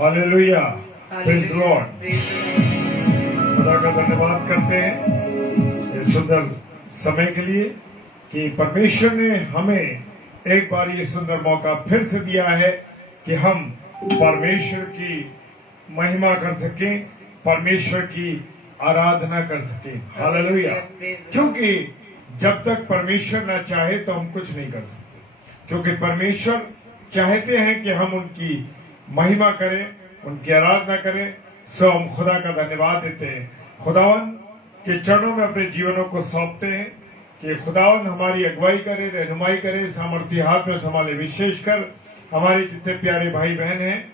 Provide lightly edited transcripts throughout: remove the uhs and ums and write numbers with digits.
Hallelujah, praise the Lord. Praise the Lord. खुदा का धन्यवाद करते हैं इस सुंदर समय के लिए कि परमेश्वर ने हमें एक बार ये सुंदर मौका फिर से दिया है कि हम परमेश्वर की महिमा कर सकें, परमेश्वर की आराधना कर सकें। हालेलुया। क्योंकि जब तक परमेश्वर ना चाहे तो हम कुछ नहीं कर सकते, क्योंकि परमेश्वर चाहते हैं कि हम उनकी महिमा करें, उनकी आराधना करें। सो हम खुदा का धन्यवाद देते हैं, खुदावन के चरणों में अपने जीवनों को सौंपते हैं कि खुदावन हमारी अगुवाई करे, रहनुमाई करे, सामर्थ्य हाथ में संभाले। विशेषकर हमारे जितने प्यारे भाई बहन हैं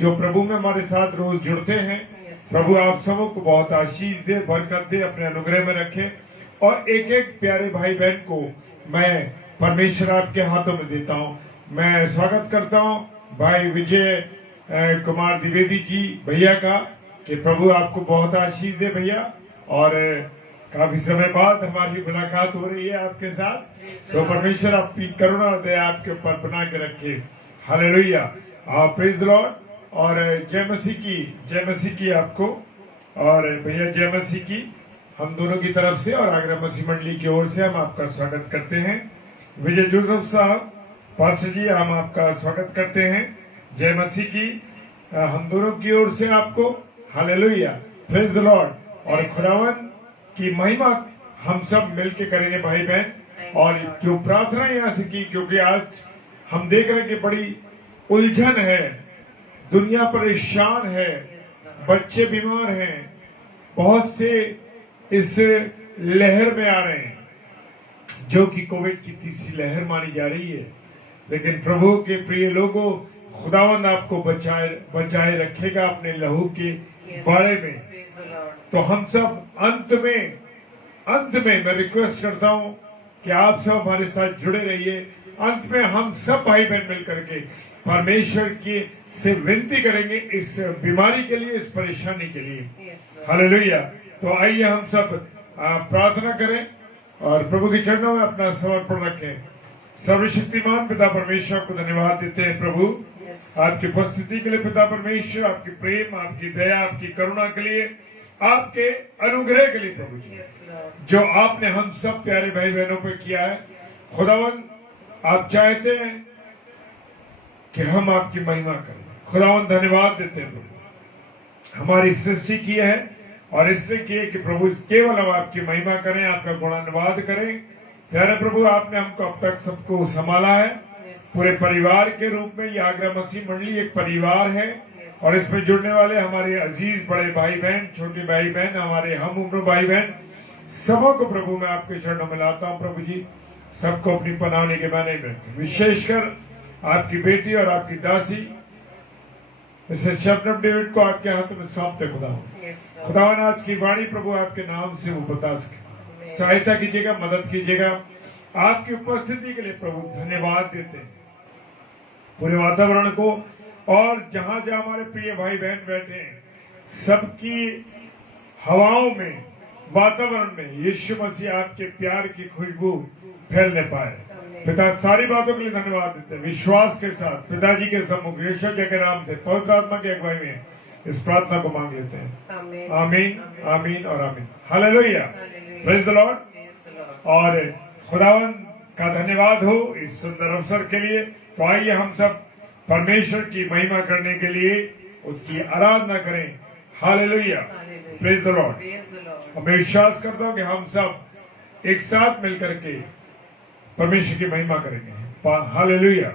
जो प्रभु में हमारे साथ रोज जुड़ते हैं, प्रभु आप सबों को बहुत आशीष दे, बरकत दे, अपने अनुग्रह में रखे। और एक एक प्यारे भाई बहन को मैं परमेश्वर आपके हाथों में देता हूँ। मैं स्वागत करता हूँ भाई विजय कुमार द्विवेदी जी भैया का, कि प्रभु आपको बहुत आशीष दे भैया। और काफी समय बाद हमारी मुलाकात हो रही है आपके साथ। सो परमेश्वर आपकी करुणा और दया आपके ऊपर बना के रखे। Hallelujah, praise the Lord. और जय मसीह की आपको और भैया जय मसीह की हम दोनों की तरफ से और आगरा मसीह मंडली की ओर से हम आपका स्वागत करते हैं। विजय जोसेफ साहब पास्टर जी, हम आपका स्वागत करते हैं। जय मसीह की हम दोनों की ओर से आपको। Hallelujah, praise the Lord. और खुदावन की महिमा हम सब मिलके करेंगे भाई बहन। और जो प्रार्थना यहाँ से की, क्योंकि आज हम देख रहे हैं कि बड़ी उलझन है, दुनिया परेशान है, बच्चे बीमार हैं, बहुत से इस लहर में आ रहे हैं जो कि कोविड की तीसरी लहर मानी जा रही है। लेकिन प्रभु के प्रिय लोगों, खुदावंद आपको बचाए रखेगा अपने लहू के बारे में। तो हम सब अंत में मैं रिक्वेस्ट करता हूं कि आप सब हमारे साथ जुड़े रहिए। अंत में हम सब भाई बहन मिलकर के परमेश्वर की से विनती करेंगे इस बीमारी के लिए, इस परेशानी के लिए। हालेलुया। तो आइए हम सब प्रार्थना करें और प्रभु के चरणों में अपना समर्पण रखें। सर्वशक्तिमान पिता परमेश्वर को धन्यवाद देते हैं प्रभु आपकी उपस्थिति के लिए। पिता परमेश्वर, आपकी प्रेम, आपकी दया, आपकी करुणा के लिए, आपके अनुग्रह के लिए प्रभु जी, जो आपने हम सब प्यारे भाई बहनों पर किया है। खुदावन आप चाहते हैं कि हम आपकी महिमा करें। खुदावन धन्यवाद देते हैं प्रभु, हमारी सृष्टि की है और इसलिए किए कि प्रभु केवल हम आपकी महिमा करें, आपका गुणानुवाद करें। प्यारे प्रभु, आपने हमको अब तक सबको संभाला है पूरे परिवार के रूप में। ये आगरा मसीह मंडली एक परिवार है और इसमें जुड़ने वाले हमारे अजीज बड़े भाई बहन, छोटे भाई बहन, हमारे हम उम्र भाई बहन, सबों को प्रभु मैं आपके चरणों में लाता हूँ। प्रभु जी सबको अपनी पनाहने के बाने में, विशेषकर आपकी बेटी और आपकी दासी मिसेस शबनम डेविड को आपके हाथों में सौंपते खुदावन आज की वाणी प्रभु आपके नाम से वो बता सके। सहायता कीजिएगा, मदद कीजिएगा। आपकी उपस्थिति के लिए प्रभु धन्यवाद देते हैं। पूरे वातावरण को और जहां जहां हमारे प्रिय भाई बहन बैठे हैं, सबकी हवाओं में, वातावरण में यीशु मसीह आपके प्यार की खुशबू फैलने पाए। पिता सारी बातों के लिए धन्यवाद देते हैं। विश्वास के साथ पिताजी के सम्मुख यीशु के नाम से पवित्र आत्मा की अगुवाई में इस प्रार्थना को मांग लेते हैं। आमीन, आमीन और आमीन। Hallelujah, praise the Lord. और खुदावन का धन्यवाद हो इस सुंदर अवसर के लिए। तो आइए हम सब परमेश्वर की महिमा करने के लिए उसकी आराधना करें। Hallelujah, praise the Lord. मैं विश्वास करता हूं कि हम सब एक साथ मिलकर के परमेश्वर की महिमा करेंगे। हालेलुया।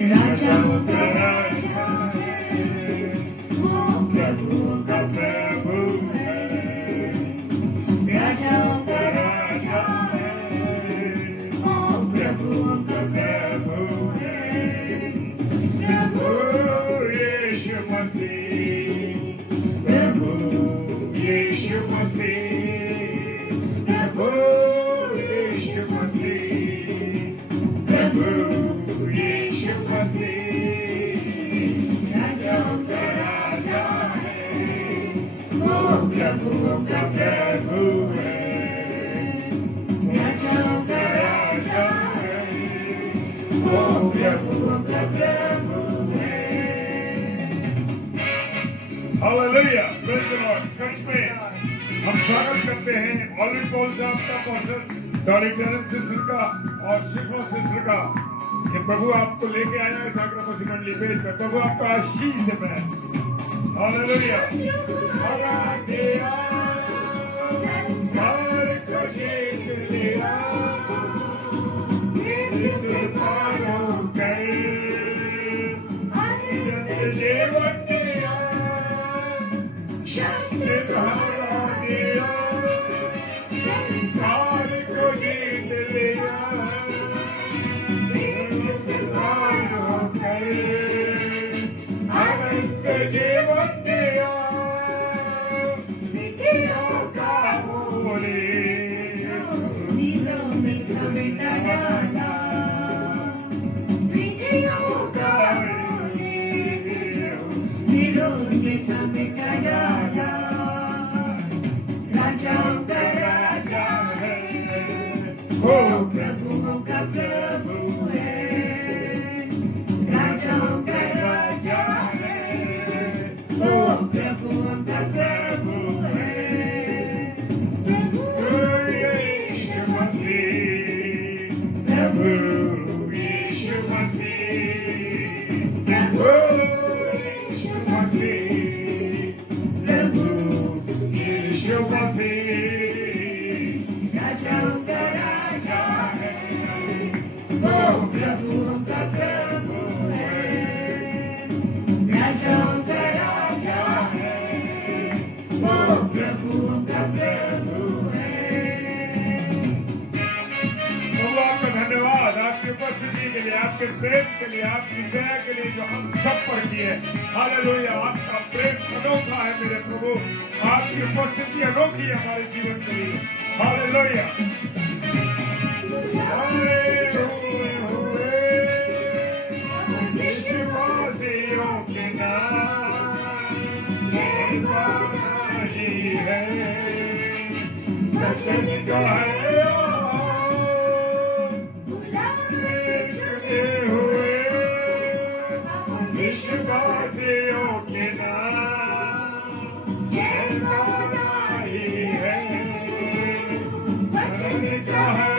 राजा होता राजा वो प्रभुओं का प्रभु है, राजाओं का राजा है, वो प्रभुओं का प्रभु है। Hallelujah, praise the Lord. सच में हम स्वागत करते हैं ऑलिव पॉल साहब का, पास्टर डॉली टेरेंस सिस्टर का और शिखवा सिस्टर का, कि प्रभु आपको लेके आया है सागर मसीह मंडली पेज पर। प्रभु आपका आशीष दे। मैं हालेलुया। हरा गया संसार को जीत लिया, मृत्यु से पार होकर जीवन दिया, शक्ति हरा गया संसार को जीत लिया, मृत्यु से पार होकर अनंत जीवन दिया, विधियों का बोले नीलों में कविता डाला, विधियों का बोले नीलों में कविता डाला, राजाओं का राजा है, वो प्रभुओं का प्रभु है, राजाओं का राजा है, वो प्रभुओं का प्रभु है। यीशु मसीह, प्रभु यीशु मसीह, यीशु मसीह, प्रभु यीशु मसीह, राजाओं का राजा है, वो प्रभुओं का प्रभु है, राजाओं का राजा है, वो प्रभुओं का प्रभु है। प्रभु आपका धन्यवाद आपकी उपस्थिति के लिए, आपके प्रेम के लिए, आपकी दया के लिए जो हम सब पर की है। हालेलुया, आपका प्रेम अनोखा है मेरे प्रभु, आपकी उपस्थिति अनोखी है हमारे जीवन के लिए। हालेलुया। विश्वासियों के नाम जय ही है, वचन का है छुटे हुए विश्वासियों के नाम जय ही है, वचन का है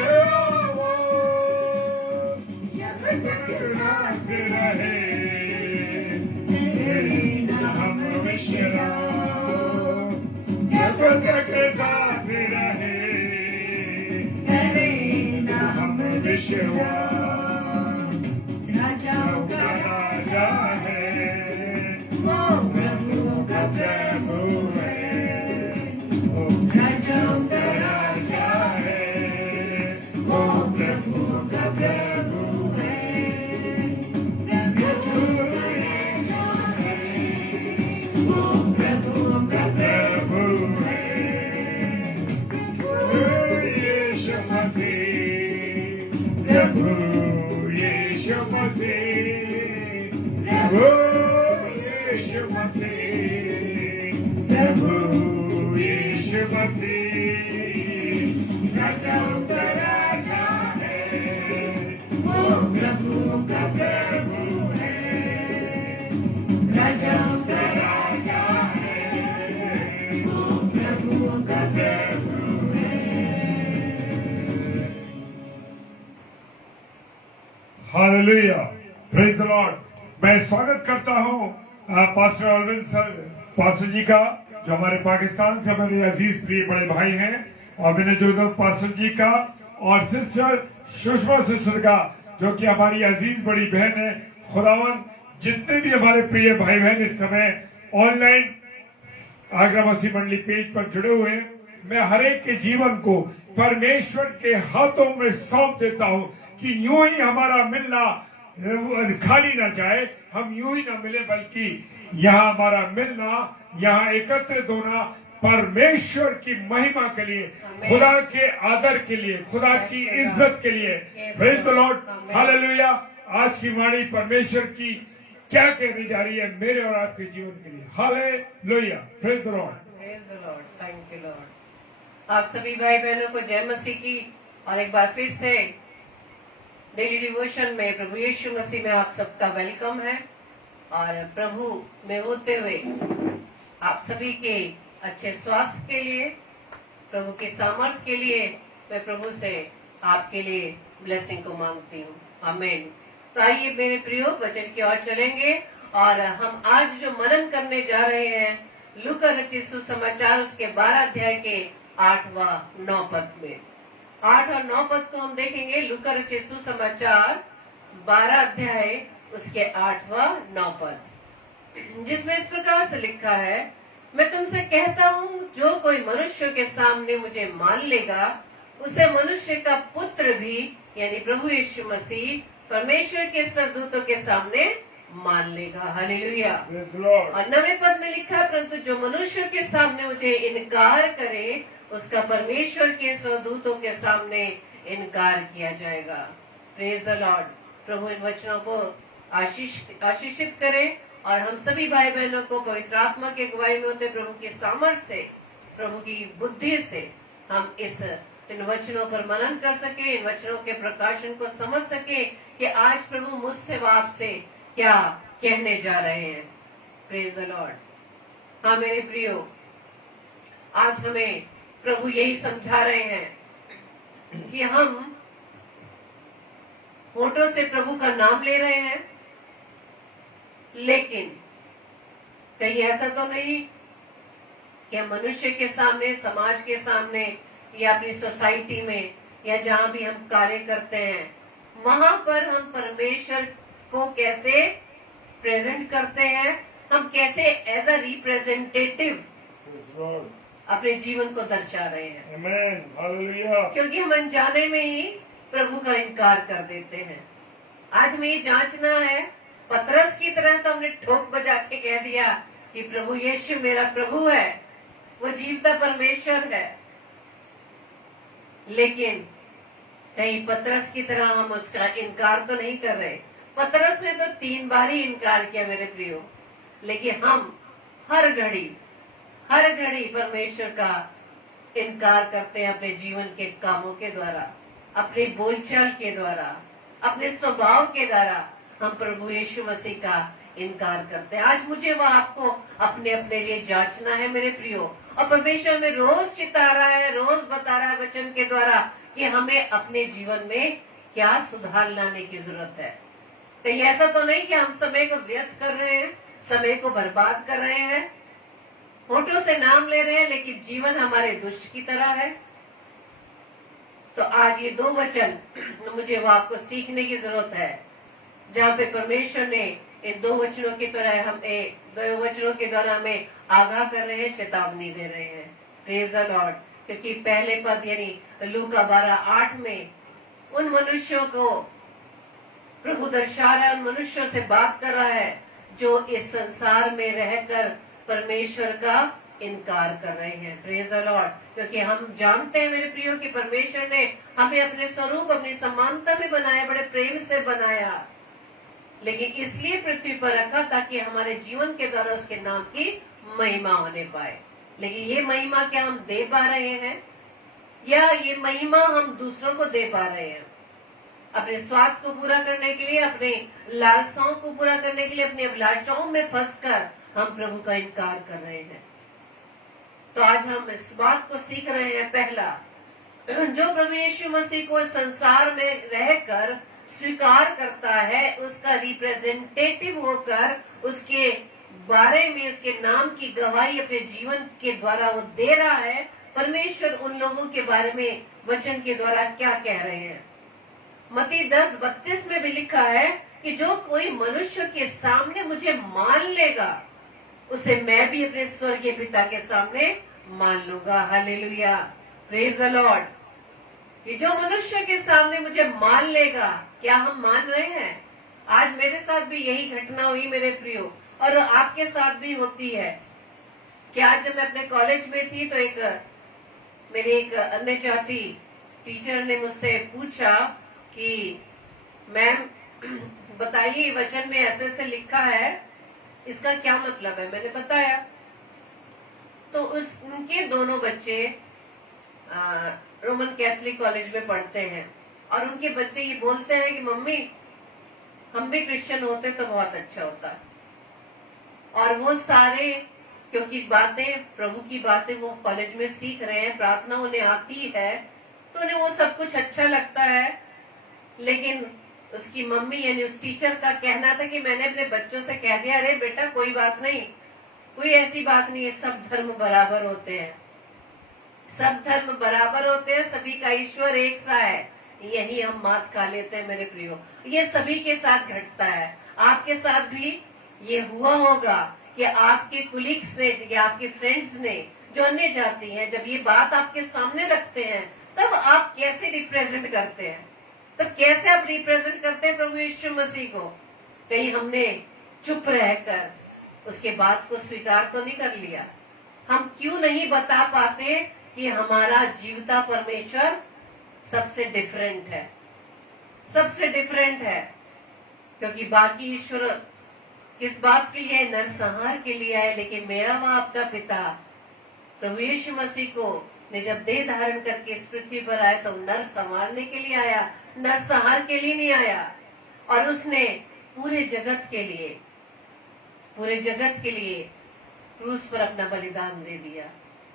जब तक सांस रहे हम विश्राम, जब तक सांस रहे करे ना हम विश्वास, राजाओं का राजा है, वो प्रभुओं का प्रभु है, वो राजाओं का राजा है, वो प्रभुओं का प्रभु है, वो प्रभुओं का प्रभु है, यीशु मसीह, प्रभु यीशु मसीह, प्रभु यीशु मसीह, प्रभु यीशु मसीह, राजाओं का राजा है, वो प्रभुओं का प्रभु है, राजाओं का राजा है, वो प्रभुओं का प्रभु है। Hallelujah, praise the Lord. मैं स्वागत करता हूं पास्टर अरविंद सर, पास्टर जी का, जो हमारे पाकिस्तान से हमारे अजीज प्रिय बड़े भाई हैं, और मैंने जो पास्टर जी का और सिस्टर सुषमा सिस्टर का, जो कि हमारी अजीज बड़ी बहन है। खुदावन जितने भी हमारे प्रिय भाई बहन इस समय ऑनलाइन आगरा मसीह मंडली पेज पर जुड़े हुए हैं, मैं हर एक के जीवन को परमेश्वर के हाथों में सौंप देता हूं, कि यूं ही हमारा मिलना खाली ना जाए, हम यूं ही ना मिले, बल्कि यहाँ हमारा मिलना, यहाँ एकत्रित होना परमेश्वर की महिमा के लिए, खुदा के आदर के लिए, खुदा की इज्जत के लिए। Praise the Lord, hallelujah. आज की वाणी परमेश्वर की क्या कहने जा रही है मेरे और आपके जीवन के लिए। Hallelujah, praise the Lord. Lord, thank you Lord. आप सभी भाई बहनों को जय मसीह की। और एक बार फिर से डेली डिवोशन में प्रभु यीशु मसीह में आप सबका वेलकम है। और प्रभु में होते हुए आप सभी के अच्छे स्वास्थ्य के लिए, प्रभु के सामर्थ्य के लिए मैं प्रभु से आपके लिए ब्लेसिंग को मांगती हूँ। आमीन। तो आइए मेरे प्रियो वचन की ओर चलेंगे और हम आज जो मनन करने जा रहे हैं लूका रचित सुसमाचार उसके 12 अध्याय के 8 व 9 पद में। 8 और 9 पद को हम देखेंगे। लूका रचित सुसमाचार 12 अध्याय उसके 8 व 9 पद, जिसमें इस प्रकार से लिखा है, मैं तुमसे कहता हूँ जो कोई मनुष्य के सामने मुझे मान लेगा उसे मनुष्य का पुत्र भी यानी प्रभु यीशु मसीह परमेश्वर के सरदूतों के सामने मान लेगा। हालेलुया। Praise the Lord. और 9वें पद में लिखा, परंतु जो मनुष्य के सामने मुझे इनकार करे उसका परमेश्वर के सरदूतों के सामने इनकार किया जाएगा। Praise the Lord. प्रभु इन वचनों को आशीषित करे और हम सभी भाई बहनों को पवित्र आत्मा के अगुवाई में होते प्रभु की सामर्थ से, प्रभु की बुद्धि से हम इन वचनों पर मनन कर सके, इन वचनों के प्रकाशन को समझ सके कि आज प्रभु मुझसे व आपसे क्या कहने जा रहे हैं। Praise the Lord. हाँ मेरे प्रियो, आज हमें प्रभु यही समझा रहे हैं कि हम होठों से प्रभु का नाम ले रहे हैं, लेकिन कहीं ऐसा तो नहीं कि हम मनुष्य के सामने, समाज के सामने या अपनी सोसाइटी में या जहाँ भी हम कार्य करते हैं वहां पर हम परमेश्वर को कैसे प्रेजेंट करते हैं, हम कैसे as a representative Praise the Lord. अपने जीवन को दर्शा रहे हैं। Amen. Hallelujah. क्योंकि हम अनजाने में ही प्रभु का इनकार कर देते हैं। आज हमें ये जांचना है। पतरस की तरह तो हमने ठोक बजा के कह दिया कि प्रभु यीशु मेरा प्रभु है, वो जीवता परमेश्वर है, लेकिन कहीं पतरस की तरह हम उसका इनकार तो नहीं कर रहे। पतरस ने तो 3 बार ही इनकार किया मेरे प्रियो, लेकिन हम हर घड़ी परमेश्वर का इनकार करते हैं अपने जीवन के कामों के द्वारा, अपने बोलचाल के द्वारा, अपने स्वभाव के द्वारा हम प्रभु यीशु मसीह का इनकार करते हैं। आज मुझे वह आपको अपने अपने लिए जांचना है मेरे प्रियो, और परमेश्वर में रोज चिता रहा है, रोज बता रहा है वचन के द्वारा कि हमें अपने जीवन में क्या सुधार लाने की जरूरत है। कहीं ऐसा तो नहीं कि हम समय को व्यर्थ कर रहे हैं, समय को बर्बाद कर रहे हैं, होठों से नाम ले रहे हैं, लेकिन जीवन हमारे दुष्ट की तरह है। तो आज ये 2 वचन मुझे वो आपको सीखने की जरूरत है, जहाँ पे परमेश्वर ने इन 2 वचनों की तरह 2 वचनों के द्वारा हमें आगाह कर रहे हैं, चेतावनी दे रहे हैं। Praise the Lord. क्योंकि पहले पद यानी लूका 12:8 में उन मनुष्यों को प्रभु दर्शा रहा है, उन मनुष्यों से बात कर रहा है जो इस संसार में रहकर परमेश्वर का इनकार कर रहे हैं। Praise the Lord. क्योंकि हम जानते हैं मेरे प्रियो कि परमेश्वर ने हमें अपने स्वरूप, अपनी समानता में बनाया, बड़े प्रेम से बनाया, लेकिन इसलिए पृथ्वी पर रखा ताकि हमारे जीवन के द्वारा उसके नाम की महिमा होने पाए। लेकिन ये महिमा क्या हम दे पा रहे हैं, या ये महिमा हम दूसरों को दे पा रहे हैं? अपने स्वार्थ को पूरा करने के लिए, अपने लालसाओं को पूरा करने के लिए, अपनी अभिलाषाओं में फंसकर हम प्रभु का इनकार कर रहे हैं। तो आज हम इस बात को सीख रहे हैं। पहला, जो प्रभु यीशु मसीह को संसार में रहकर स्वीकार करता है, उसका रिप्रेजेंटेटिव होकर उसके बारे में, उसके नाम की गवाही अपने जीवन के द्वारा वो दे रहा है। परमेश्वर उन लोगों के बारे में वचन के द्वारा क्या कह रहे हैं? मत्ती 10:32 में भी लिखा है कि जो कोई मनुष्य के सामने मुझे मान लेगा उसे मैं भी अपने स्वर्गीय पिता के सामने मान लूंगा। हालेलुया। Praise the Lord. कि जो मनुष्य के सामने मुझे मान लेगा, क्या हम मान रहे हैं? आज मेरे साथ भी यही घटना हुई मेरे प्रियो, और आपके साथ भी होती है। कि आज जब मैं अपने कॉलेज में थी तो मेरे एक अन्य जाति टीचर ने मुझसे पूछा कि मैम बताइए वचन में ऐसे लिखा है, इसका क्या मतलब है? मैंने बताया। तो उनके दोनों बच्चे रोमन कैथोलिक कॉलेज में पढ़ते हैं और उनके बच्चे ये बोलते हैं कि मम्मी हम भी क्रिश्चियन होते तो बहुत अच्छा होता। और वो सारे, क्योंकि बातें, प्रभु की बातें वो कॉलेज में सीख रहे हैं, प्रार्थना उन्हें आती है, तो उन्हें वो सब कुछ अच्छा लगता है। लेकिन उसकी मम्मी यानी उस टीचर का कहना था कि मैंने अपने बच्चों से कह दिया, अरे बेटा कोई बात नहीं, कोई ऐसी बात नहीं है, सब धर्म बराबर होते हैं, सब धर्म बराबर होते हैं, सभी का ईश्वर एक सा है। यही हम मात खा लेते हैं मेरे प्रियो। ये सभी के साथ घटता है, आपके साथ भी ये हुआ होगा कि आपके कुलीग्स ने या आपके फ्रेंड्स ने जो अन्य जाति हैं, जब ये बात आपके सामने रखते हैं तब आप कैसे रिप्रेजेंट करते हैं, तब कैसे आप रिप्रेजेंट करते हैं प्रभु यीशु मसीह को। कहीं हमने चुप रहकर उसके बात को स्वीकार तो नहीं कर लिया। हम क्यों नहीं बता पाते कि हमारा जीवता परमेश्वर सबसे डिफरेंट है, सबसे डिफरेंट है। क्योंकि बाकी ईश्वर किस बात के लिए, नरसंहार के लिए आए, लेकिन मेरा व आपका पिता प्रभु यीशु मसीह को ने जब देह धारण करके इस पृथ्वी पर आया तो नर संवारने के लिए आया, नरसंहार के लिए नहीं आया। और उसने पूरे जगत के लिए, पूरे जगत के लिए क्रूस पर अपना बलिदान दे दिया।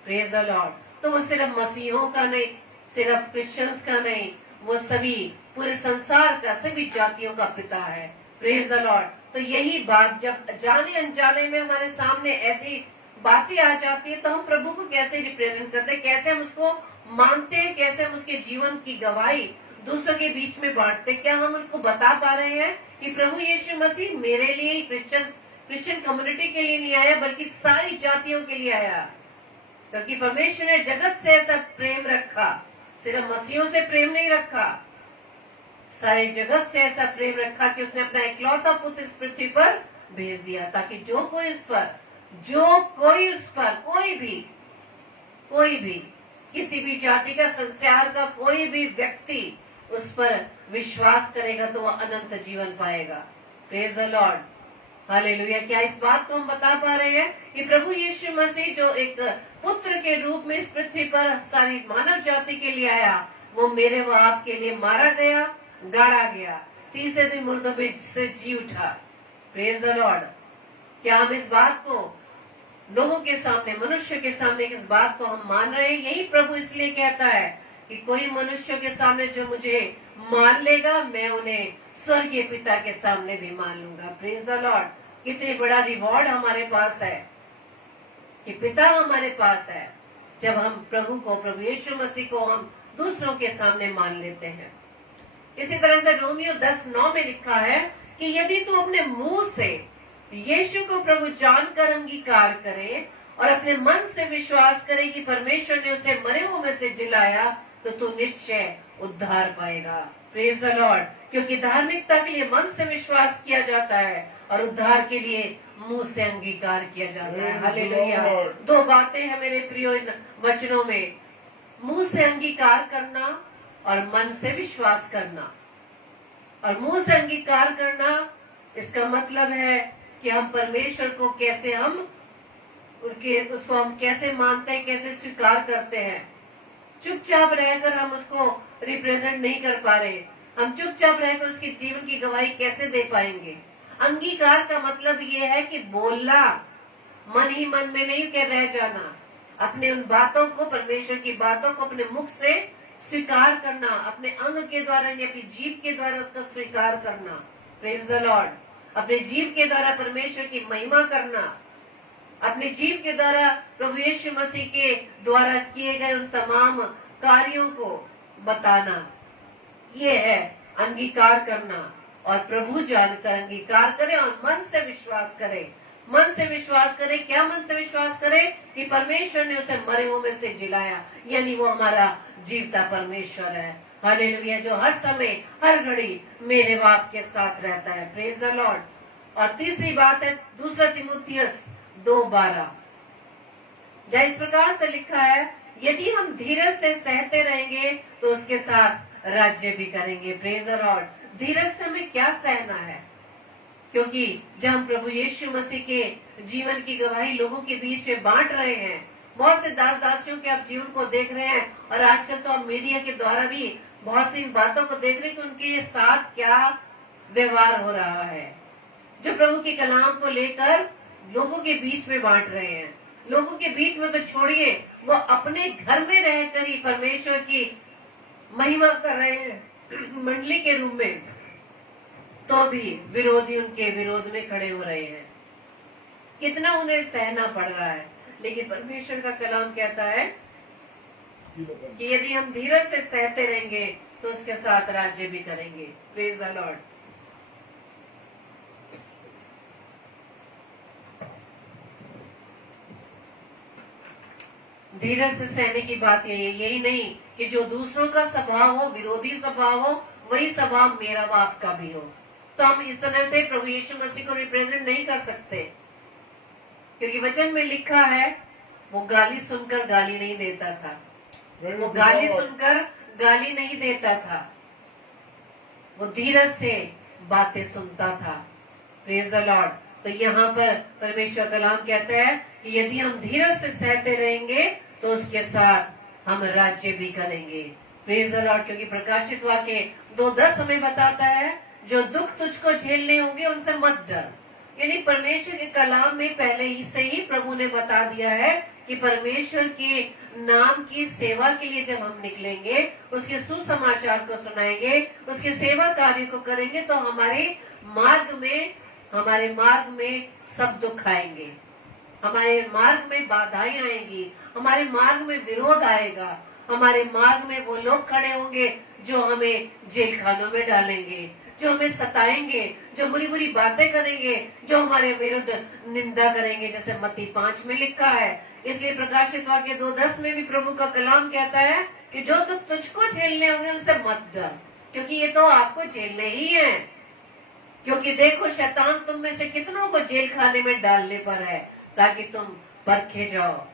Praise the Lord. तो वो सिर्फ मसीहों का नहीं, सिर्फ क्रिश्चियंस का नहीं, वो सभी पूरे संसार का, सभी जातियों का पिता है। Praise the Lord. तो यही बात जब जाने अनजाने में हमारे सामने ऐसी बातें आ जाती है तो हम प्रभु को कैसे रिप्रेजेंट करते हैं, कैसे हम उसको मानते हैं, कैसे हम उसके जीवन की गवाही दूसरों के बीच में बांटते हैं। क्या हम उनको बता पा रहे हैं कि प्रभु यीशु मसीह मेरे लिए, क्रिश्चियन कम्युनिटी के लिए नहीं आया बल्कि सारी जातियों के लिए आया। क्योंकि परमेश्वर ने जगत से ऐसा प्रेम रखा, सिर्फ मसीहों से प्रेम नहीं रखा, सारे जगत से ऐसा प्रेम रखा कि उसने अपना इकलौता पुत्र इस पृथ्वी पर भेज दिया, ताकि जो कोई उस पर कोई भी किसी भी जाति का, संसार का कोई भी व्यक्ति उस पर विश्वास करेगा तो वह अनंत जीवन पाएगा। Praise the Lord, hallelujah. क्या इस बात को हम बता पा रहे हैं कि प्रभु यीशु मसीह जो एक पुत्र के रूप में इस पृथ्वी पर सारी मानव जाति के लिए आया, वो मेरे व आपके लिए मारा गया, गाड़ा गया, तीसरे दिन मुर्दों से जी उठा। Praise the Lord. क्या हम इस बात को लोगों के सामने, मनुष्य के सामने इस बात को हम मान रहे हैं? यही प्रभु इसलिए कहता है कि कोई मनुष्य के सामने जो मुझे मान लेगा, मैं उन्हें स्वर्गीय पिता के सामने भी मान लूंगा। Praise the Lord. कितनी बड़ा रिवॉर्ड हमारे पास है कि पिता हमारे पास है जब हम प्रभु यीशु मसीह को हम दूसरों के सामने मान लेते हैं। इसी तरह से रोमियो 10:9 में लिखा है कि यदि तू अपने मुंह से यीशु को प्रभु जानकर अंगीकार करे और अपने मन से विश्वास करे कि परमेश्वर ने उसे मरे हुए में से जिलाया, तो तू निश्चय उद्धार पाएगा। Praise the Lord. क्योंकि धार्मिकता के लिए मन से विश्वास किया जाता है और उद्धार के लिए मुंह से अंगीकार किया जाता है। हालेलुया। दो बातें हैं मेरे प्रियो इन वचनों में, मुंह से अंगीकार करना और मन से विश्वास करना। और मुंह से अंगीकार करना, इसका मतलब है कि हम परमेश्वर को कैसे उसको हम कैसे मानते हैं, कैसे स्वीकार करते हैं। चुपचाप रहकर हम उसको रिप्रेजेंट नहीं कर पा रहे, हम चुपचाप रहकर उसके जीवन की गवाही कैसे दे पाएंगे। अंगीकार का मतलब ये है कि बोलना, मन ही मन में नहीं कह रह जाना, अपने उन बातों को, परमेश्वर की बातों को अपने मुख से स्वीकार करना, अपने अंग के द्वारा या अपनी जीभ के द्वारा उसका स्वीकार करना। Praise the Lord. अपने जीभ के द्वारा परमेश्वर की महिमा करना, अपने जीभ के द्वारा प्रभु यीशु मसीह के द्वारा किए गए उन तमाम कार्यों को बताना, ये है अंगीकार करना। और प्रभु जानकर अंगीकार करे और मन से विश्वास करे। मन से विश्वास करे, क्या मन से विश्वास करे? कि परमेश्वर ने उसे मरे हुए में से जिलाया, यानी वो हमारा जीवता परमेश्वर है। हालेलुया। जो हर समय, हर घड़ी मेरे बाप के साथ रहता है। Praise the Lord. और तीसरी बात है 2 तीमुथियुस 2:12, जहाँ इस प्रकार से लिखा है, यदि हम धीरज से सहते रहेंगे तो उसके साथ राज्य भी करेंगे। Praise the Lord. धीरज से हमें क्या सहना है? क्योंकि जब हम प्रभु यीशु मसीह के जीवन की गवाही लोगों के बीच में बांट रहे हैं बहुत से दास दासियों के आप जीवन को देख रहे हैं, और आजकल तो आप मीडिया के द्वारा भी बहुत सी बातों को देख रहे हैं कि उनके साथ क्या व्यवहार हो रहा है, जो प्रभु के कलाम को लेकर लोगों के बीच में बांट रहे हैं। लोगों के बीच में तो छोड़िए, वो अपने घर में रहकर ही परमेश्वर की महिमा कर रहे हैं मंडली के रूप में, तो भी विरोधी उनके विरोध में खड़े हो रहे हैं। कितना उन्हें सहना पड़ रहा है। लेकिन परमेश्वर का कलाम कहता है कि यदि हम धीरज से सहते रहेंगे तो उसके साथ राज्य भी करेंगे। Praise the Lord. धीरज से सहने की बात यही नहीं कि जो दूसरों का स्वभाव हो, विरोधी स्वभाव हो, वही स्वभाव मेरा व आपका भी हो। तो हम इस तरह से प्रभु यीशु मसीह को रिप्रेजेंट नहीं कर सकते, क्योंकि वचन में लिखा है वो गाली सुनकर गाली नहीं देता था। वो गाली सुनकर गाली नहीं देता था, वो धीरज से बातें सुनता था। Praise the Lord. तो यहाँ पर परमेश्वर कलाम कहता है कि यदि हम धीरज से सहते रहेंगे तो उसके साथ हम राज्य भी करेंगे। Praise the Lord. क्योंकि प्रकाशित वाक्य 2:10 हमें बताता है, जो दुख तुझको झेलने होंगे उनसे मत डर। यानी परमेश्वर के कलाम में पहले ही से ही प्रभु ने बता दिया है कि परमेश्वर के नाम की सेवा के लिए जब हम निकलेंगे, उसके सुसमाचार को सुनाएंगे, उसके सेवा कार्य को करेंगे, तो हमारे मार्ग में सब दुख आएंगे, हमारे मार्ग में बाधाएं आएंगी, हमारे मार्ग में विरोध आएगा, हमारे मार्ग में वो लोग खड़े होंगे जो हमें जेल खानों में डालेंगे, जो हमें सताएंगे, जो बुरी बुरी बातें करेंगे, जो हमारे विरुद्ध निंदा करेंगे, जैसे मत्ती 5 में लिखा है। इसलिए प्रकाशित वाक्य 2:10 में भी प्रभु का कलाम कहता है कि जो दुख तुझको झेलने होंगे उनसे मत डर, क्योंकि ये तो आपको झेलने ही है। क्योंकि देखो, शैतान तुम में से कितनों को जेल खाने में डालने पर है, ताकि तुम परखे जाओ,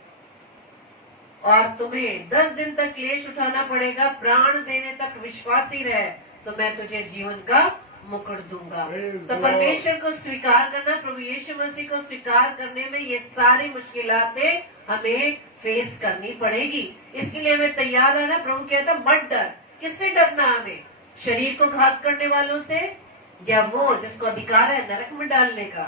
और तुम्हें 10 दिन तक क्लेश उठाना पड़ेगा। प्राण देने तक विश्वासी रहे तो मैं तुझे जीवन का मुकुट दूंगा। तो परमेश्वर को स्वीकार करना, प्रभु यीशु मसीह को स्वीकार करने में ये सारी मुश्किलातें हमें फेस करनी पड़ेगी। इसके लिए हमें तैयार रहना। प्रभु कहता मत डर। किससे डरना हमें? शरीर को घात करने वालों से, या वो जिसको अधिकार है नरक में डालने का?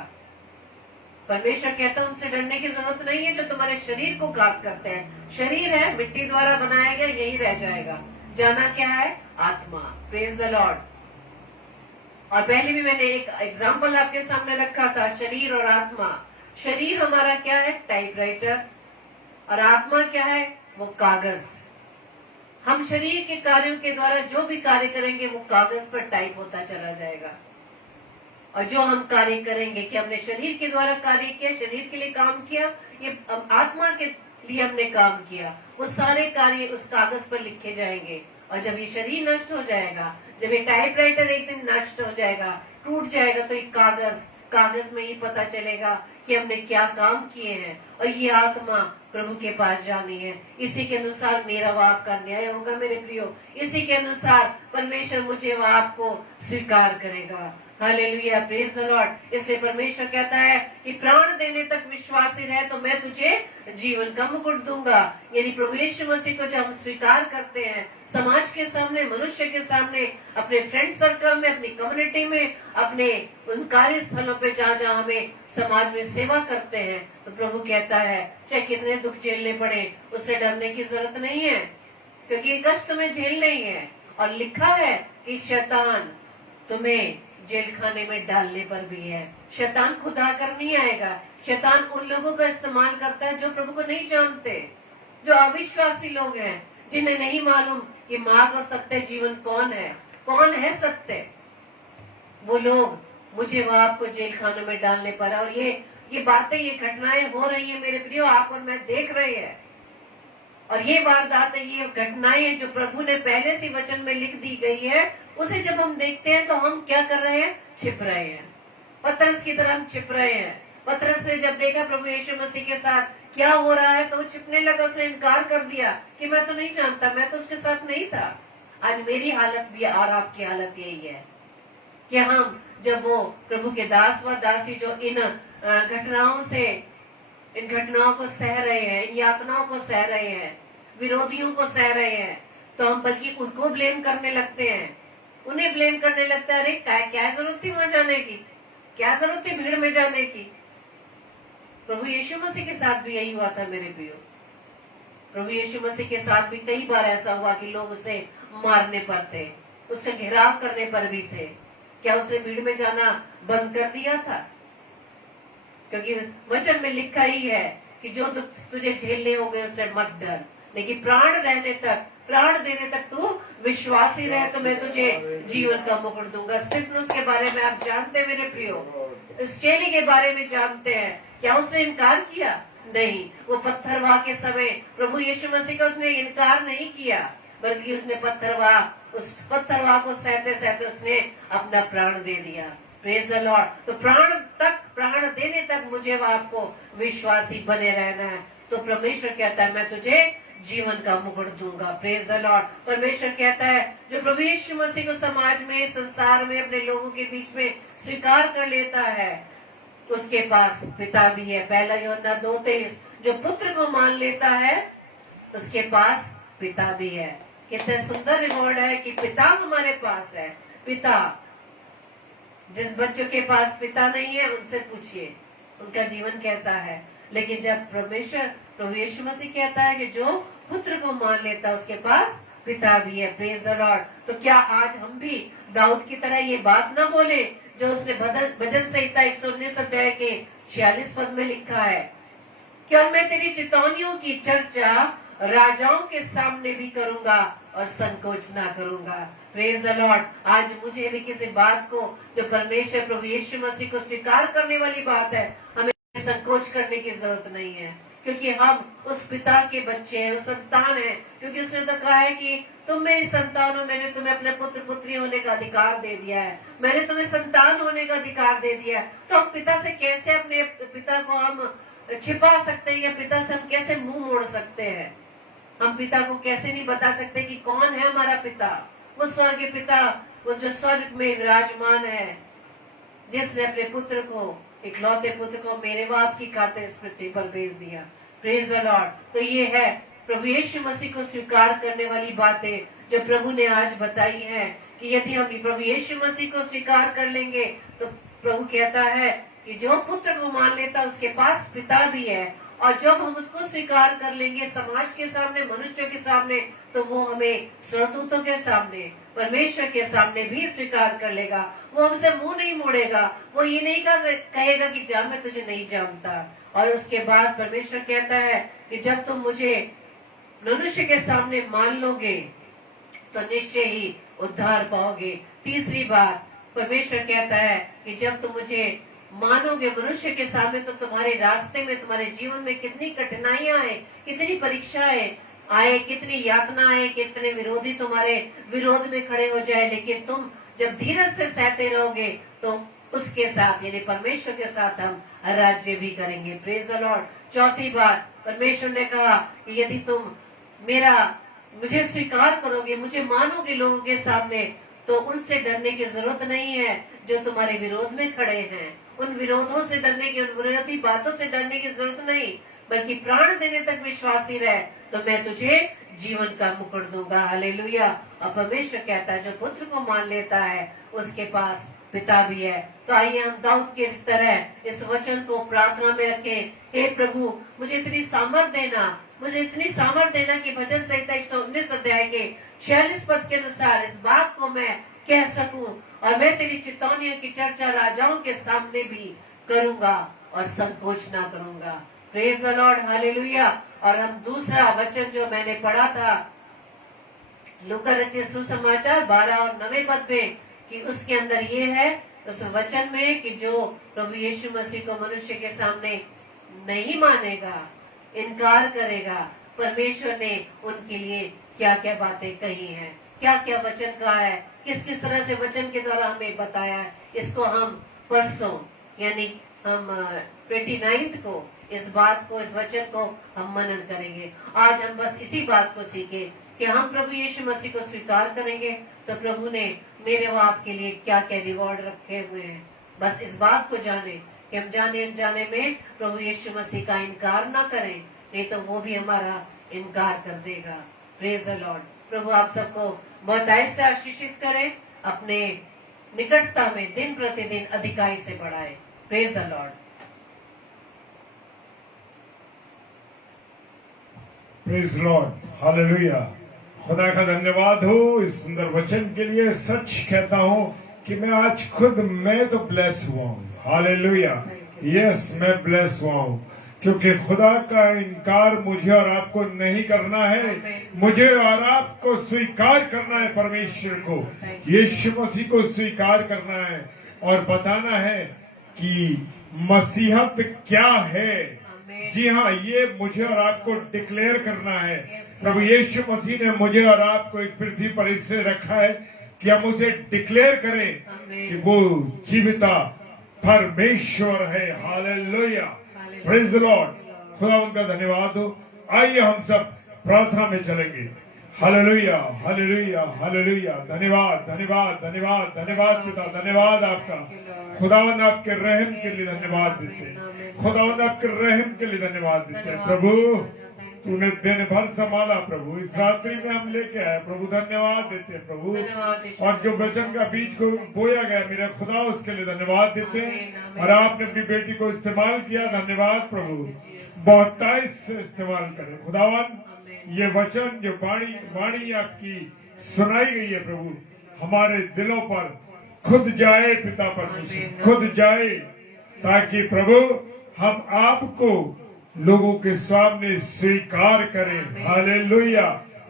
परमेश्वर कहता है उनसे डरने की जरूरत नहीं है जो तुम्हारे शरीर को घात करते हैं। शरीर है, मिट्टी द्वारा बनाया गया, यही रह जाएगा। जाना क्या है? आत्मा। Praise the Lord. और पहले भी मैंने एक एग्जाम्पल आपके सामने रखा था, शरीर और आत्मा। शरीर हमारा क्या है? टाइपराइटर। और आत्मा क्या है? वो कागज। हम शरीर के कार्यों के द्वारा जो भी कार्य करेंगे वो कागज पर टाइप होता चला जाएगा। और जो हम कार्य करेंगे कि हमने शरीर के द्वारा कार्य किया, शरीर के लिए काम किया, ये आत्मा के लिए हमने काम किया, वो सारे कार्य उस कागज पर लिखे जाएंगे। और जब ये शरीर नष्ट हो जाएगा, जब ये टाइपराइटर एक दिन नष्ट हो जाएगा, टूट जाएगा, तो ये कागज में ही पता चलेगा कि हमने क्या काम किए हैं। और ये आत्मा प्रभु के पास जानी है। इसी के अनुसार मेरा व आपका न्याय होगा मेरे प्रियो। इसी के अनुसार परमेश्वर मुझे व आपको स्वीकार करेगा। Hallelujah, praise the Lord. इसलिए परमेश्वर कहता है कि प्राण देने तक विश्वासी रहे तो मैं तुझे जीवन का मुकुट दूंगा। यानी प्रभु यीशु मसीह को जब हम स्वीकार करते हैं, समाज के सामने, मनुष्य के सामने, अपने फ्रेंड सर्कल में, अपनी कम्युनिटी में, अपने उन कार्य स्थलों पे जहाँ जहाँ हमें समाज में सेवा करते हैं, तो प्रभु कहता है चाहे कितने दुख झेलने पड़े, उससे डरने की जरूरत नहीं है, क्योंकि ये कष्ट तुम्हें झेलना ही है। और लिखा है कि शैतान तुम्हें जेल खाने में डालने पर भी है। शैतान खुद आकर नहीं आएगा। शैतान उन लोगों का इस्तेमाल करता है जो प्रभु को नहीं जानते, जो अविश्वासी लोग हैं, जिन्हें नहीं मालूम कि मार्ग और सत्य जीवन कौन है सत्य। वो लोग मुझे व आपको जेल खानों में डालने पर, और ये बातें, ये घटनाएं हो रही है मेरे प्रियो, आप और मैं देख रहे हैं। और ये वारदातें, ये घटनाएं जो प्रभु ने पहले से वचन में लिख दी गई है, उसे जब हम देखते हैं तो हम क्या कर रहे हैं? छिप रहे हैं। पतरस की तरह हम छिप रहे हैं। पतरस ने जब देखा प्रभु यीशु मसीह के साथ क्या हो रहा है तो वो छिपने लगा। उसने इनकार कर दिया कि मैं तो नहीं जानता, मैं तो उसके साथ नहीं था। आज मेरी हालत भी और आपकी हालत यही है कि हम जब वो प्रभु के दास व दासी जो इन घटनाओं से इन घटनाओं को सह रहे हैं, इन यातनाओं को सह रहे हैं, विरोधियों को सह रहे हैं, तो हम बल्कि उनको ब्लेम करने लगते हैं, उन्हें ब्लेम करने लगता है। अरे क्या जरूरत थी वहां जाने की, क्या जरूरत थी भीड़ में जाने की। प्रभु यीशु मसीह के साथ भी यही हुआ था मेरे प्रियो। प्रभु यीशु मसीह के साथ भी कई बार ऐसा हुआ कि लोग उसे मारने पर थे, उसका घेराव करने पर भी थे। क्या उसने भीड़ में जाना बंद कर दिया था? क्योंकि वचन में लिखा ही है कि जो तुझे झेलने होंगे उससे मत डर, लेकिन प्राण रहने तक, प्राण देने तक तू विश्वासी रहे तो मैं तुझे जीवन का मुकुट दूंगा। स्तिफनुस के बारे में आप जानते हैं मेरे प्रियो, इस चेले के बारे में जानते हैं। क्या उसने इनकार किया? नहीं। वो पत्थरवाह के समय प्रभु यीशु मसीह का उसने इनकार नहीं किया, बल्कि उसने उस पत्थरवाह को सहते सहते उसने अपना प्राण दे दिया। Praise the Lord. तो प्राण देने तक मुझे वो आपको विश्वासी बने रहना है। तो परमेश्वर कहता है मैं तुझे जीवन का मुकुट दूंगा। Praise the Lord. परमेश्वर कहता है जो प्रभु यीशु मसीह को समाज में, संसार में, अपने लोगों के बीच में स्वीकार कर लेता है, उसके पास पिता भी है। पहला यूहन्ना 2:23, जो पुत्र को मान लेता है उसके पास पिता भी है। कितने सुंदर रिवॉर्ड है कि पिता हमारे पास है। पिता, जिस बच्चों के पास पिता नहीं है उनसे पूछिए उनका जीवन कैसा है। लेकिन जब परमेश्वर प्रभु यीशु मसीह कहता है कि जो पुत्र को मान लेता है उसके पास पिता भी है। Praise the Lord. तो क्या आज हम भी दाऊद की तरह ये बात ना बोले जो उसने भजन संहिता 119 अध्याय के 46 पद में लिखा है, क्या मैं तेरी चितौनियों की चर्चा राजाओं के सामने भी करूंगा और संकोच ना करूंगा। Praise the Lord. आज मुझे भी किसी बात को जो परमेश्वर प्रभु यीशु मसीह को स्वीकार करने वाली बात है, हमें संकोच करने की जरूरत नहीं है, क्योंकि हम उस पिता के बच्चे हैं, उस संतान है। क्योंकि उसने तो कहा है कि तुम मेरी संतान हो, मैंने तुम्हें अपने पुत्र पुत्री होने का अधिकार दे दिया है, मैंने तुम्हें संतान होने का अधिकार दे दिया है। तो हम पिता से कैसे, अपने पिता को हम छिपा सकते हैं, या पिता से हम कैसे मुंह मोड़ सकते हैं? हम पिता को कैसे नहीं बता सकते कि कौन है हमारा पिता? वो स्वर्ग पिता, वो जो स्वर्ग में विराजमान है, जिसने अपने पुत्र को, इकलौते पुत्र को मेरे बाप की खातिर इस पृथ्वी पर भेज दिया। Praise the Lord. तो ये है प्रभु यीशु मसीह को स्वीकार करने वाली बातें जो प्रभु ने आज बताई हैं, कि यदि हम प्रभु यीशु मसीह को स्वीकार कर लेंगे तो प्रभु कहता है कि जो पुत्र को मान लेता उसके पास पिता भी है। और जब हम उसको स्वीकार कर लेंगे समाज के सामने, मनुष्यों के सामने, तो वो हमें स्वर्गदूतों के सामने, परमेश्वर के सामने भी स्वीकार कर लेगा। वो हमसे मुंह नहीं मोड़ेगा, वो ये नहीं कहेगा कि जा मैं तुझे नहीं जानता। और उसके बाद परमेश्वर कहता है कि जब तुम मुझे मनुष्य के सामने मान लोगे तो निश्चय ही उद्धार पाओगे। तीसरी बात परमेश्वर कहता है कि जब तुम मुझे मानोगे मनुष्य के सामने, तो तुम्हारे रास्ते में, तुम्हारे जीवन में कितनी कठिनाइयां आए, कितनी परीक्षाएं आए, कितनी यातना आए, कितने विरोधी तुम्हारे विरोध में खड़े हो जाए, लेकिन तुम जब धीरज से सहते रहोगे तो उसके साथ, यानी परमेश्वर के साथ हम राज्य भी करेंगे। Praise the Lord. चौथी बात परमेश्वर ने कहा कि यदि तुम मुझे स्वीकार करोगे, मुझे मानोगे लोगों के सामने, तो उनसे डरने की जरूरत नहीं है जो तुम्हारे विरोध में खड़े हैं। उन विरोधों से डरने की, उन विरोधी बातों से डरने की जरूरत नहीं, बल्कि प्राण देने तक विश्वासी रहे तो मैं तुझे जीवन का मुकुट दूंगा। हालेलुया। और परमेश्वर कहता है जो पुत्र को मान लेता है उसके पास पिता भी है। तो आइए हम दाऊद की तरह इस वचन को प्रार्थना में रखें। हे प्रभु, मुझे इतनी सामर्थ देना, मुझे इतनी सामर्थ देना कि भजन संहिता 119 अध्याय के 46 पद के अनुसार इस बात को मैं कह सकूं, और मैं तेरी चितौनियों की चर्चा राजाओं के सामने भी करूंगा और संकोच ना करूंगा। Praise the Lord. हालेलुया। और हम दूसरा वचन जो मैंने पढ़ा था लूका रचित सुसमाचार 12 और 9 पद में, कि उसके अंदर ये है उस वचन में कि जो प्रभु यीशु मसीह को मनुष्य के सामने नहीं मानेगा, इनकार करेगा, परमेश्वर ने उनके लिए क्या क्या बातें कही हैं, क्या क्या वचन कहा है, किस किस तरह से वचन के द्वारा हमें बताया है। इसको हम परसों, यानी हम 29 को इस बात को, इस वचन को हम मनन करेंगे। आज हम बस इसी बात को सीखे कि हम प्रभु यीशु मसीह को स्वीकार करेंगे तो प्रभु ने मेरे व आपके लिए क्या क्या रिवॉर्ड रखे हुए हैं। बस इस बात को जाने कि हम जाने अनजाने में प्रभु यीशु मसीह का इनकार ना करें, नहीं तो वो भी हमारा इनकार कर देगा। Praise the Lord. प्रभु आप सबको बहुतायत से आशीषित करें, अपने निकटता में दिन प्रतिदिन अधिकाई से बढ़ाए। Praise the Lord. Praise Lord, hallelujah. खुदा का धन्यवाद हो इस सुंदर वचन के लिए। सच कहता हूं कि मैं तो ब्लेस हुआ हूं। हालेलुया, यस, मैं ब्लेस हुआ हूं, क्योंकि खुदा का इनकार मुझे और आपको नहीं करना है, मुझे और आपको स्वीकार करना है परमेश्वर को, यीशु मसीह को स्वीकार करना है और बताना है कि मसीहत क्या है। जी हाँ, ये मुझे और आपको डिक्लेयर करना है। प्रभु यीशु मसीह ने मुझे और आपको इस पृथ्वी पर इसलिए रखा है कि हम उसे डिक्लेयर करें कि वो जीविता परमेश्वर है। Hallelujah, praise the Lord. खुदा उनका धन्यवाद हो। आइए हम सब प्रार्थना में चलेंगे। Hallelujah, hallelujah, hallelujah. धन्यवाद, धन्यवाद, धन्यवाद, धन्यवाद पिता, धन्यवाद आपका। खुदावंद आपके रहम के लिए धन्यवाद देते हैं। खुदावंद आपके रहम के लिए धन्यवाद देते हैं। प्रभु तूने दिन भर संभाला प्रभु, इस रात्रि में हम लेके आए प्रभु, धन्यवाद देते हैं प्रभु। और जो वचन का बीज को बोया गया मेरा खुदा, उसके लिए धन्यवाद देते हैं। और आपने अपनी बेटी को इस्तेमाल किया, धन्यवाद प्रभु। बहुतायत से इस्तेमाल करें खुदावन। ये वचन जो वाणी आपकी सुनाई गई है प्रभु, हमारे दिलों पर खुद जाए पिता परमेश्वर, खुद जाए, ताकि प्रभु हम आपको लोगों के सामने स्वीकार करें। Hallelujah,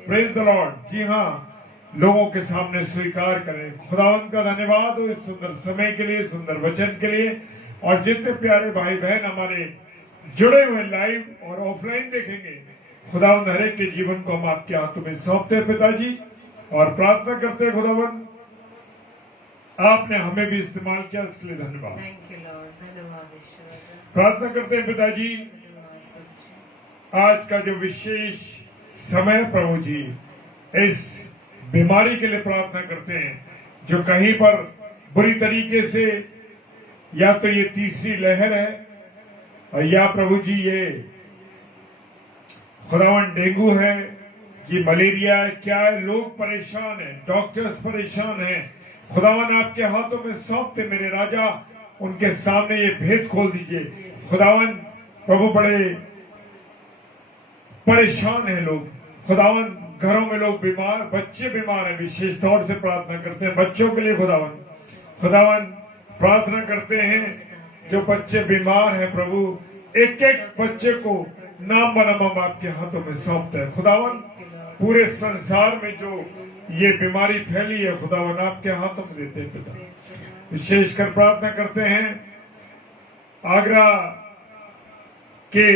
praise the Lord. जी हाँ, लोगों के सामने स्वीकार करें। खुदावंत का धन्यवाद हो इस सुंदर समय के लिए, सुंदर वचन के लिए। और जितने प्यारे भाई बहन हमारे जुड़े हुए लाइव और ऑफलाइन देखेंगे, खुदावंत हर एक के जीवन को हम आपके हाथों में सौंपते हैं पिताजी, और प्रार्थना करते हैं खुदावंत आपने हमें भी इस्तेमाल किया, इसके लिए धन्यवाद। धन्यवाद। प्रार्थना करते हैं पिताजी, आज का जो विशेष समय प्रभु जी, इस बीमारी के लिए प्रार्थना करते हैं जो कहीं पर बुरी तरीके से, या तो ये तीसरी लहर है, और या प्रभु जी ये खुदावन डेंगू है, ये मलेरिया है, क्या है, लोग परेशान हैं, डॉक्टर्स परेशान हैं। खुदावन आपके हाथों में सौंपते मेरे राजा, उनके सामने ये भेद खोल दीजिए खुदावन। प्रभु बड़े परेशान हैं लोग खुदावन, घरों में लोग बीमार, बच्चे बीमार हैं, विशेष तौर से प्रार्थना करते हैं बच्चों के लिए खुदावन प्रार्थना करते हैं जो बच्चे बीमार हैं प्रभु, एक एक बच्चे को नाम बनाम हम आपके हाथों में सौंपते हैं खुदावन। पूरे संसार में जो ये बीमारी फैली है खुदावन, आपके हाथों में देते हैं पिता। विशेषकर प्रार्थना करते हैं आगरा के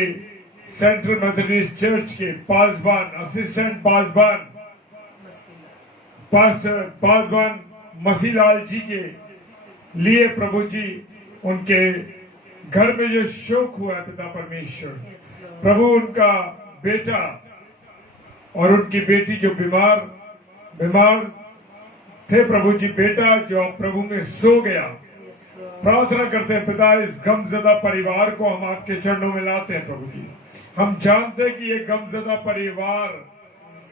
सेंट्रल मेथोडिस्ट चर्च के पासवान, असिस्टेंट पासवान मसीलाल जी के लिए प्रभु जी, उनके घर में जो शोक हुआ है पिता परमेश्वर, प्रभु उनका बेटा और उनकी बेटी जो बीमार थे प्रभु जी, बेटा जो प्रभु में सो गया। प्रार्थना करते हैं पिता, इस गमजदा परिवार को हम आपके चरणों में लाते हैं प्रभु जी। हम जानते हैं कि ये गमजदा परिवार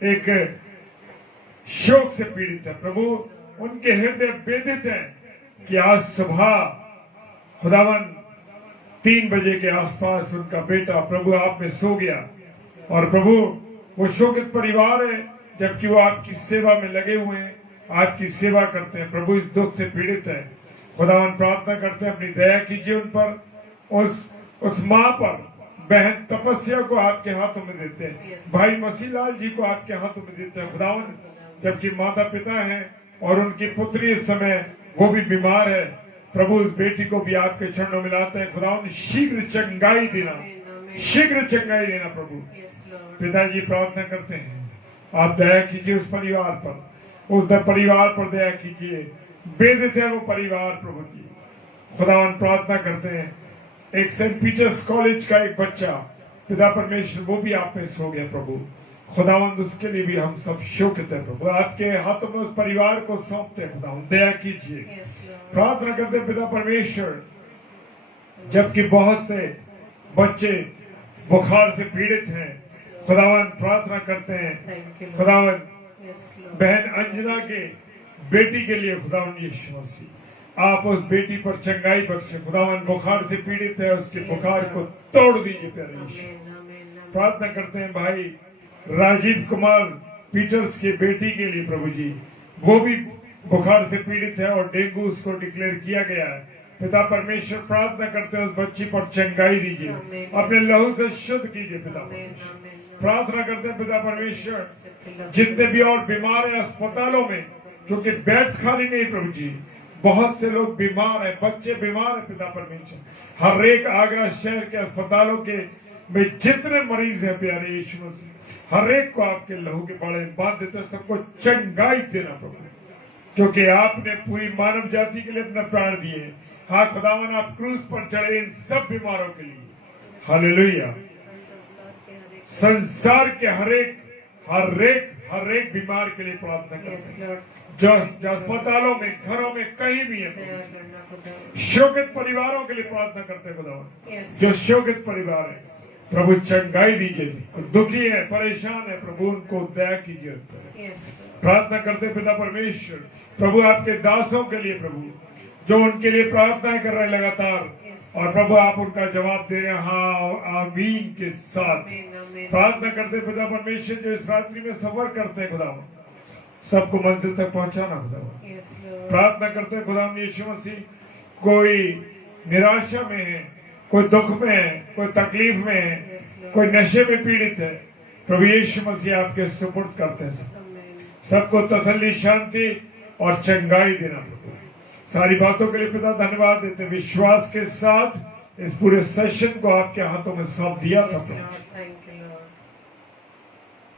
एक शोक से पीड़ित है प्रभु, उनके हृदय वेदित है कि आज सुबह खुदावन 3 बजे के आसपास उनका बेटा प्रभु आप में सो गया। और प्रभु वो शोकित परिवार है, जबकि वो आपकी सेवा में लगे हुए हैं, आपकी सेवा करते हैं प्रभु, इस दुख से पीड़ित है खुदावन। प्रार्थना करते हैं अपनी दया कीजिए उन पर, उस माँ पर, बहन तपस्या को आपके हाथों में देते हैं, भाई मसीलाल जी को आपके हाथों में देते हैं खुदावन। जबकि माता पिता हैं और उनकी पुत्री इस समय वो भी बीमार है प्रभु, उस बेटी को भी आपके चरणों में लाते हैं खुदावन। शीघ्र चंगाई देना प्रभु। पिताजी प्रार्थना करते हैं आप दया कीजिए उस परिवार पर, उस परिवार पर दया कीजिए, वेदित है वो परिवार प्रभु जी खुदावन। प्रार्थना करते हैं एक सेंट पीटर्स कॉलेज का एक बच्चा पिता परमेश्वर, वो भी आप में सो गया प्रभु खुदावंद, उसके लिए भी हम सब शोकित है प्रभु, आपके हाथों में उस परिवार को सौंपते हैं खुदावंद, दया कीजिए। प्रार्थना करते हैं पिता परमेश्वर जबकि बहुत से बच्चे बुखार से पीड़ित हैं। खुदावन प्रार्थना करते हैं, Thank you, Lord. खुदावन Yes, Lord. बहन अंजना के बेटी के लिए खुदावन यीशु मसीह आप उस बेटी पर चंगाई बख्शे। खुदावन बुखार से पीड़ित है, उसके Yes, बुखार Lord. को तोड़ दीजिए प्यारे यीशु। Amen, amen, amen. प्रार्थना करते हैं भाई राजीव कुमार पीटर्स के बेटी के लिए प्रभु जी, वो भी बुखार से पीड़ित है और डेंगू उसको डिक्लेयर किया गया है। पिता परमेश्वर प्रार्थना करते हैं उस बच्ची पर चंगाई दीजिए, Amen. अपने लहू से शुद्ध कीजिए पिता Amen, परमेश्वर। amen, amen. प्रार्थना करते हैं पिता परमेश्वर जितने भी और बीमार हैं अस्पतालों में, क्योंकि बेड्स खाली नहीं प्रभु जी, बहुत से लोग बीमार हैं, बच्चे बीमार हैं पिता परमेश्वर। हर एक आगरा शहर के अस्पतालों के में जितने मरीज हैं प्यारे यीशु मसीह, हर एक को आपके लहू के बाड़े में बांध देते, सबको चंगाई देना प्रभु, क्योंकि आपने पूरी मानव जाति के लिए अपना प्राण दिए। हाँ खुदावन, आप क्रूस पर चढ़े इन सब बीमारों के लिए। हालेलुया। संसार के हर एक बीमार के लिए प्रार्थना करते Yes, हैं, Lord. जो अस्पतालों में, घरों में, कहीं भी है। दया करना खुदा। शोकित परिवारों के लिए प्रार्थना करते हैं खुदावन, Yes. जो शोकित परिवार है प्रभु चंगाई दीजिए। दुखी है, परेशान है प्रभु, उनको दया कीजिए। Yes, Lord. प्रार्थना करते हैं पिता परमेश्वर प्रभु आपके दासों के लिए प्रभु, जो उनके लिए प्रार्थना कर रहे हैं लगातार, और प्रभु आप उनका जवाब दे रहे हैं हाँ और आमीन के साथ। Amen, amen. प्रार्थना करते हैं पिता परमेश्वर जो इस रात्रि में सफर करते हैं खुदा, सबको मंजिल तक पहुंचाना खुदा। Yes, Lord. प्रार्थना करते हैं खुदा यीशु मसीह, कोई निराशा में है, कोई दुख में है, कोई तकलीफ में है, Yes, Lord. कोई नशे में पीड़ित है, प्रभु यीशु मसीह आपके सुपुर्द करते हैं। Amen. सबको तसल्ली, शांति और चंगाई देना प्रभु। सारी बातों के लिए पिता धन्यवाद देते हैं। विश्वास के साथ इस पूरे सेशन को आपके हाथों में सौंप दिया था Yes, Prabhu. Lord. Thank you, Lord.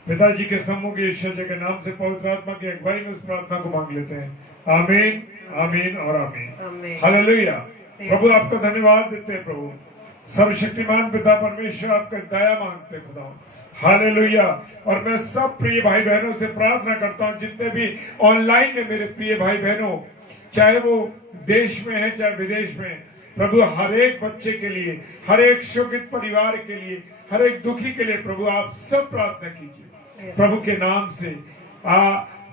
पिताजी के समूह के ईश्वर जी के नाम से पवित्र आत्मा की अगुवाई में इस प्रार्थना को मांग लेते हैं। आमीन, आमीन और आमीन। Amen. हालेलुया। प्रभु आपका धन्यवाद देते हैं प्रभु। सर्वशक्तिमान पिता परमेश्वर आपका दया मांगते हैं खुदा। हालेलुया। और मैं सब प्रिय भाई बहनों से प्रार्थना करता हूँ, जितने भी ऑनलाइन है मेरे प्रिय भाई बहनों, चाहे वो देश में है चाहे विदेश में, प्रभु हर एक बच्चे के लिए, हर एक शोकित परिवार के लिए, हर एक दुखी के लिए प्रभु आप सब प्रार्थना कीजिए प्रभु के नाम से।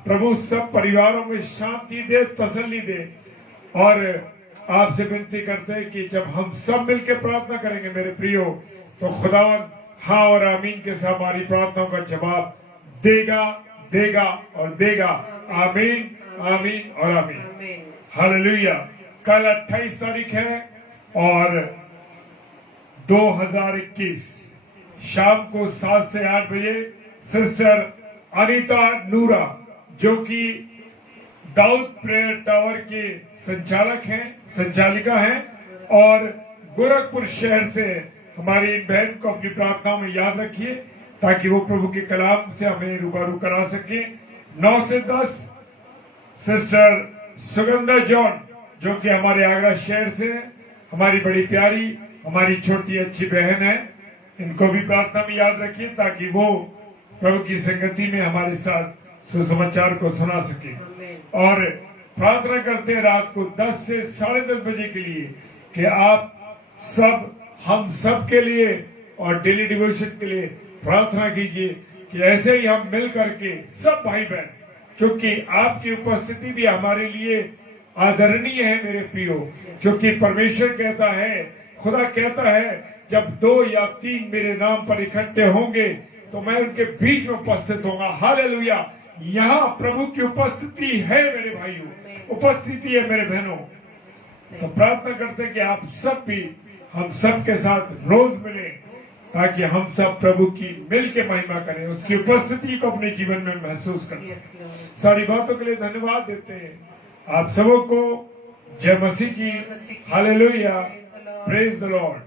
प्रभु सब परिवारों में शांति दे, तसल्ली दे। और आपसे विनती करते हैं कि जब हम सब मिलकर प्रार्थना करेंगे मेरे प्रियो, तो खुदावन हाँ और आमीन के साथ हमारी प्रार्थनाओं का जवाब देगा, देगा और देगा। आमीन, आमीन और आमीन। Amen. हालेलुया। कल 28 तारीख है और 2021 शाम को 7 से 8 बजे सिस्टर अनीता नूरा, जो कि दाऊद प्रेयर टावर के संचालिका हैं और गोरखपुर शहर से हमारी बहन को अपनी प्रार्थनाओं में याद रखिए, ताकि वो प्रभु के कलाम से हमें रूबरू करा सके। 9 से 10 सिस्टर सुगंधा जॉन, जो कि हमारे आगरा शहर से है, हमारी बड़ी प्यारी, हमारी छोटी अच्छी बहन है, इनको भी प्रार्थना में याद रखिए, ताकि वो प्रभु की संगति में हमारे साथ सुसमाचार को सुना सके। Amen. और प्रार्थना करते हैं रात को 10 से 10:30 बजे के लिए कि आप सब, हम सब के लिए और डेली डिवोशन के लिए प्रार्थना कीजिए कि ऐसे ही हम मिल करके सब भाई बहन, क्योंकि आपकी उपस्थिति भी हमारे लिए आदरणीय है मेरे प्रियो, क्योंकि परमेश्वर कहता है, खुदा कहता है, जब 2 या 3 मेरे नाम पर इकट्ठे होंगे तो मैं उनके बीच में उपस्थित होगा। हालेलुया। यहाँ प्रभु की उपस्थिति है मेरे भाइयों, उपस्थिति है मेरे बहनों। तो प्रार्थना करते हैं कि आप सब भी हम सब के साथ रोज मिलें, ताकि हम सब प्रभु की मिल के महिमा करें, उसकी उपस्थिति को अपने जीवन में महसूस करें। Yes, Lord. सारी बातों के लिए धन्यवाद देते हैं आप सबों को। जय मसीह की। हालेलुया। Praise the Lord.